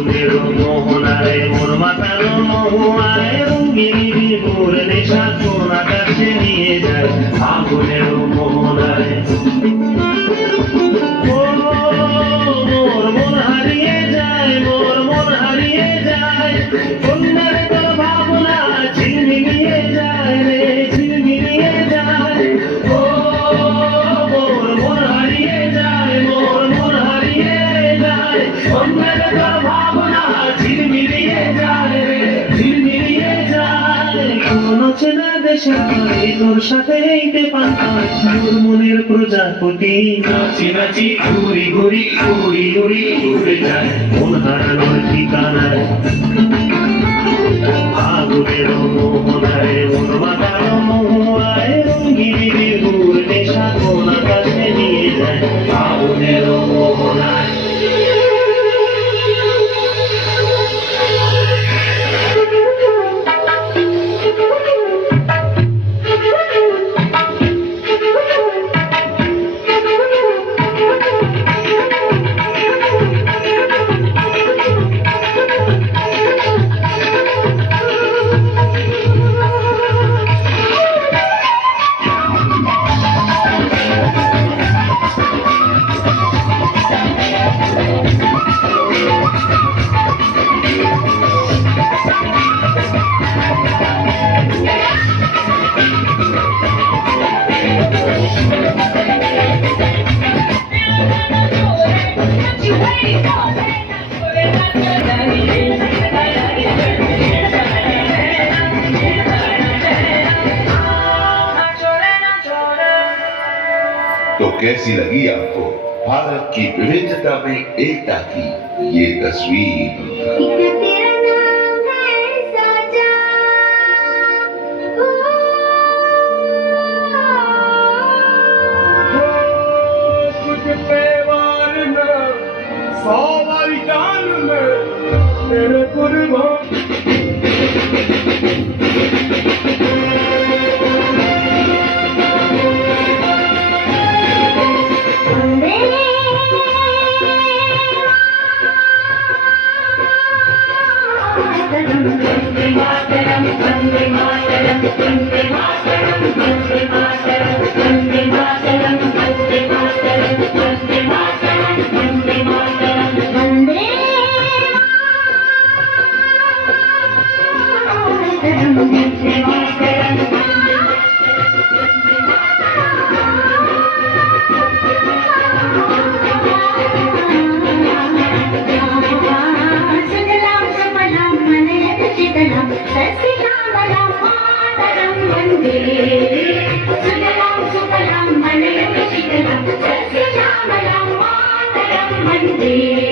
আগুনের মোহনায় মোর মাতার মহুয়ায় রঙিনী বিভোর নেশা কোন আকাশে নিয়ে যায় আগুনের মোহনায় মোর মন হারিয়ে যায় মোর মন হারিয়ে যায় কন্যার তোর ভাবনা ঝিলমিলিয়ে যায় রে ঝিলমিলিয়ে যায় ও মোর মন হারিয়ে যায় মোর মন হারিয়ে যায় কন্যার তোর ভাবনা ঝিলমিলিয়ে যায় রে ঝিলমিলিয়ে যায় কোন চেনা দেশে পাই তোর সাথে এইতে পান্তায় মোর মনের প্রজাপতি নাচি নাচি ঘুরি ঘুরি উড়ি উড়ি উড়ে যায় মন হারানোর ঠিকানায় আগুনের মোহনায় মন মাতার মহুয়ায় রঙিনী বিভোর নেশা কোন আকাশে নিয়ে যায় আগুনের মোহনায় तो कैसी लगी आपको भारत की विविधता में एकता की ये तस्वीर? तेरे कुर्बान Monday.